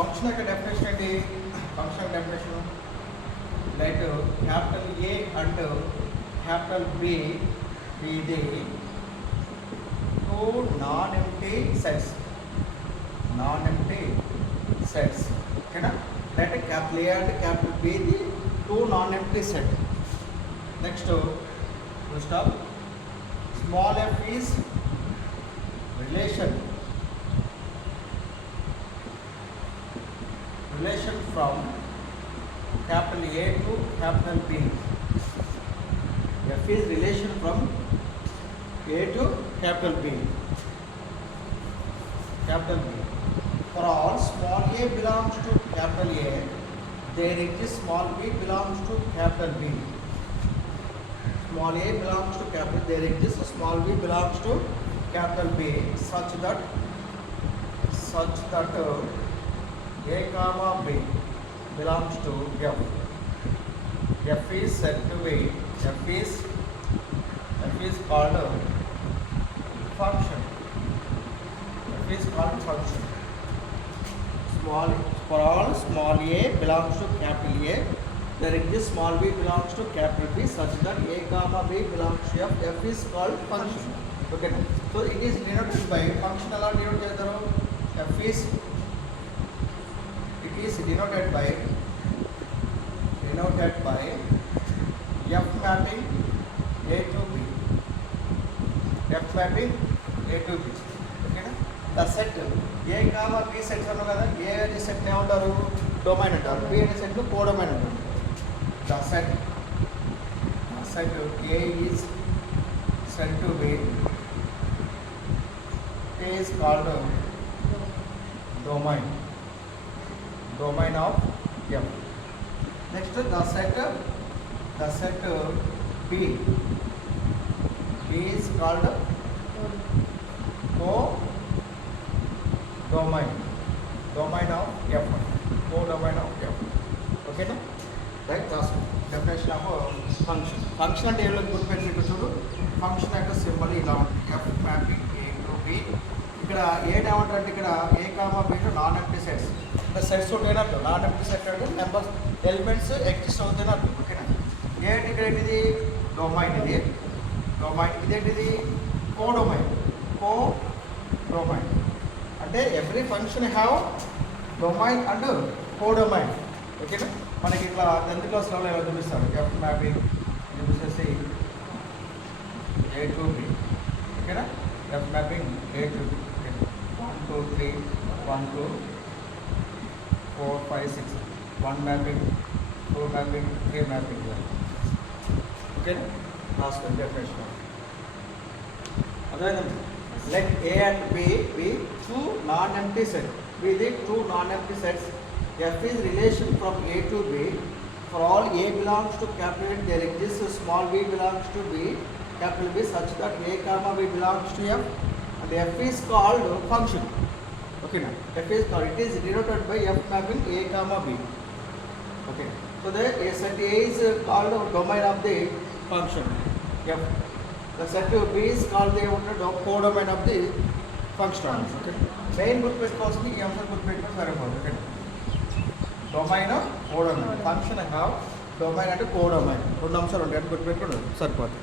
Function యొక్క definition ఏంటి? Function definition like capital A and capital B ఇది two non empty sets. ఓకేనా? అంటే capital A and capital B ఇది two non empty set. Next full stop. Small F is relation from capital A to capital B. F is relation from A to capital B. For all small a belongs to capital A, there exists small b belongs to capital B. Small a belongs to capital, there exists small b belongs to capital B such that A comma B belongs to F. F is said to be F is called function. For all small a belongs to capital A, there exists small b belongs to capital B such that A comma B belongs to F. F is called function. Okay, so it is denoted by function. Ala denote cheytaru. F is denoted by F mapping A to B. Okay na? The set A comma B set annu kada. A ane set ne untaru domain antaru, B ane set nu codomain antaru. The set A is said to be is called domain of F. Next the set B is called co-domain of F. Okay na? Right, that's definition of function. Function అంటే ఏమో గుర్తుపెట్టుకో చూడు. Function యొక్క symbol ఇలా ఉంటుంది. F mapping A to B. ఇక్కడ ఏమంటారంటే ఇక్కడ A comma B non empty sets. ఇంకా సెట్స్ ఉంటాయినట్టు నాన్ ఎంప్టీ సెట్ అంటే నెంబర్స్ ఎలిమెంట్స్ ఎగ్జిస్ట్ అవుతున్నట్టు. ఓకేనా? ఏంటి ఇక్కడ ఏంటిది? డొమైన్. ఇదేంటిది? కోడొమైన్. అంటే every function have domain and codomain. ఓకేనా? మనకి ఇట్లా 10th క్లాస్ లెవెల్ ఏమైనా చూపిస్తారు. ఎఫ్ మ్యాపింగ్ ఇది వచ్చేసి ఏ టు బి. ఓకేనా? F mapping A to B. 1 2 3 1 2 4 5 6 1 mapping 2 mapping 3 mapping. Okay, last one definition. Other let A and B be two non-empty sets. We need two non-empty sets. F is relation from A to B. For all A belongs to capital, there exists a small b belongs to B, capital B such that A comma B belongs to F, and F is called function. Okay now, F is called, it is denoted by F mapping A comma B. Okay, so the set A is called domain of the function F. The set B is called the codomain of the function. Okay, main గుర్తుపెట్టుకోవాల్సింది ఈ అంశం గుర్తుపెట్టుకుంటే సరిపోతుంది. Okay, domain codomain. Function have domain అంటే codomain. రెండు అంశాలు ఉంటాయి అంటే గుర్తుపెట్టుకోండి సరిపోతుంది.